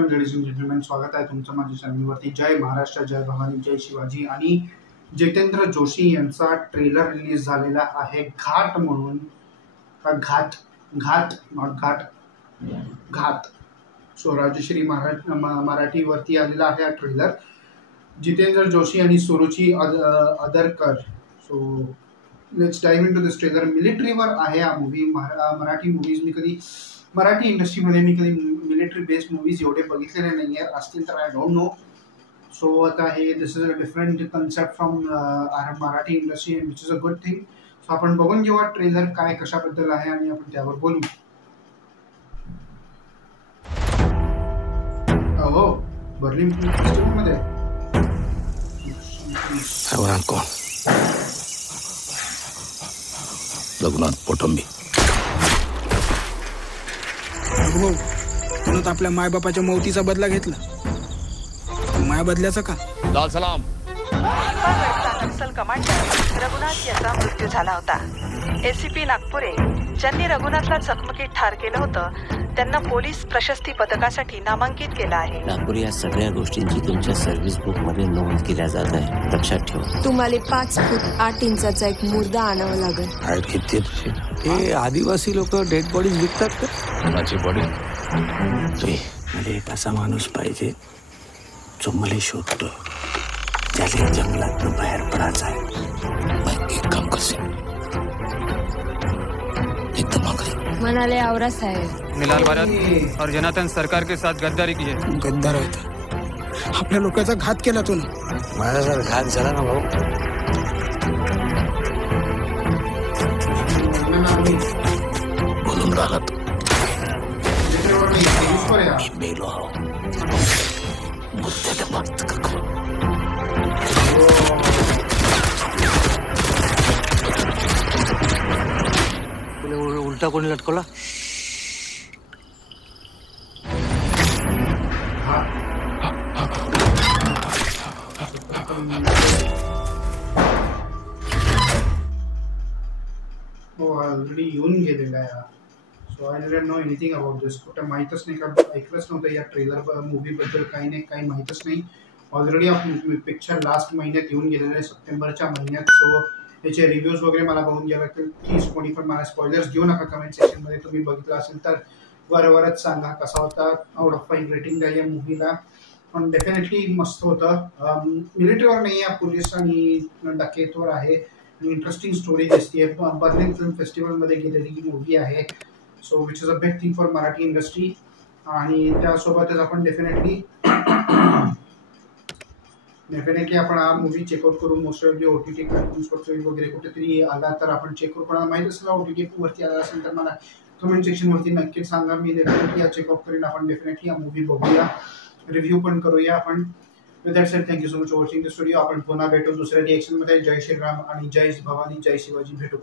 नमस्कार ladies end gentleman, स्वागत आहे तुमचं माझ्या चॅनलवरती. जय महाराष्ट्र, जय भवानी, जय शिवाजी. आणि जितेंद्र जोशी यांचा ट्रेलर रिलीज झालेला आहे घाट म्हणून. घाट घाट नॉट घाट घाट. सो राजश्री मराठीवरती आलेला आहे हा ट्रेलर. जितेंद्र जोशी आणि Suruchi Adarkar. So let's dive into this trailer. मिलिटरीवर आहे हा मूवी. मराठी मूवीज मराठी इंडस्ट्रीमध्ये मी कधी मिलिटरी बेस्ड मूवीज एवढे बघितलेले नाही आहे. असतील तर आय डोंट नो. सो आता हे this is a different concept from Marathi industry which is a good thing. So आपण बघून घेऊ ट्रेलर काय कशाबद्दल आहे आणि आपण त्यावर बोलू. हो बर्लिन फेस्टिवलमध्ये रघुनाथ पोटंबी. म्हणून आपल्या मायबापाच्या मौतीचा बदला घेतला. माय बदल्याचा का? लाल सलाम. नक्सल कमांडर रघुनाथ याचा मृत्यू झाला होता. एसीपी नागपुरे ज्यांनी रघुनाथला चकमकीत ठार केलं होतं त्यांना पोलीस प्रशस्ती पदकासाठी नामांकित केलं आहे. नागपुरे या सगळ्या गोष्टींची तुमच्या सर्व्हिस बुक मध्ये नोंद केल्या जात आहे. लक्षात ठेवा. तुम्हाला 5 फूट 8 इंचाचा एक मुर्दा आणावा लागेल. हाईट किती आहे? हे आदिवासी लोक डेड बॉडीज विकतात का? कोणाची बॉडी? मला एक असा माणूस पाहिजे जो मला शोधतो. त्याला जंगलात बाहेर पडायचं आहे. एक काम करसे एकदम आखरी म्हणाले आवरा साहेब. मिलाल भारत और जनार्दन सरकार के साथ गद्दारी की है. गद्दार होता. आपल्या लोकांचा घात केला तू ना. माझा जर घात झाला ना भाऊ, बोलून राहिला तू. मी मेलो आहो. बुद्ध्याला मागत का करू. उलटा कोणी लटकवला? ऑलरेडी येऊन गेलेला आहे. So I didn't know anything about this. कुठं माहीतच नाही का, ऐकलंच नव्हतं या ट्रेलर मूवीबद्दल. काही माहीतच नाही. ऑलरेडी आपण पिक्चर लास्ट महिन्यात येऊन गेलेलं आहे, सप्टेंबरच्या महिन्यात. सो त्याचे रिव्ह्यूज वगैरे मला बघून घ्यावे लागतील. प्लीज कोणी पण मला स्पॉयलर्स घेऊ नका. कमेंट सेक्शनमध्ये तुम्ही बघितलं असेल तर वरवरच सांगा कसा होता. आउट ऑफ 5 रेटिंग द्या या मूवीला. पण डेफिनेटली मस्त होतं. मिलिटरीवर नाही आहे, पोलीस आणि डकेतवर आहे. इंटरेस्टिंग स्टोरी दिसते. बर्लिन फिल्म फेस्टिवलमध्ये गेलेली ही मूवी आहे. So which is a big thing for Marathi industry. आणि त्यासोबतच आपण डेफिनेटली आपण हा मूवी चेकआउट करू. मोस्ट ऑफ OTT प्लॅटफॉर्म्सवरती वगैरे कुठेतरी आला तर आपण चेक करू. कोणाला माहीत असेल OTT वरती आला असेल तर मला कमेंट सेक्शनवरती नक्कीच सांगा. मी डेफिनेटली चेकआउट करेन. आपण डेफिनेटली हा मूवी बघूया, रिव्ह्यू पण करूया आपण. With that sed, thank you so much for watching this video. आपण पुन्हा भेटू दुसऱ्या रिएक्शनमध्ये. जय श्रीराम आणि जय भवानी, जय शिवाजी. भेटू.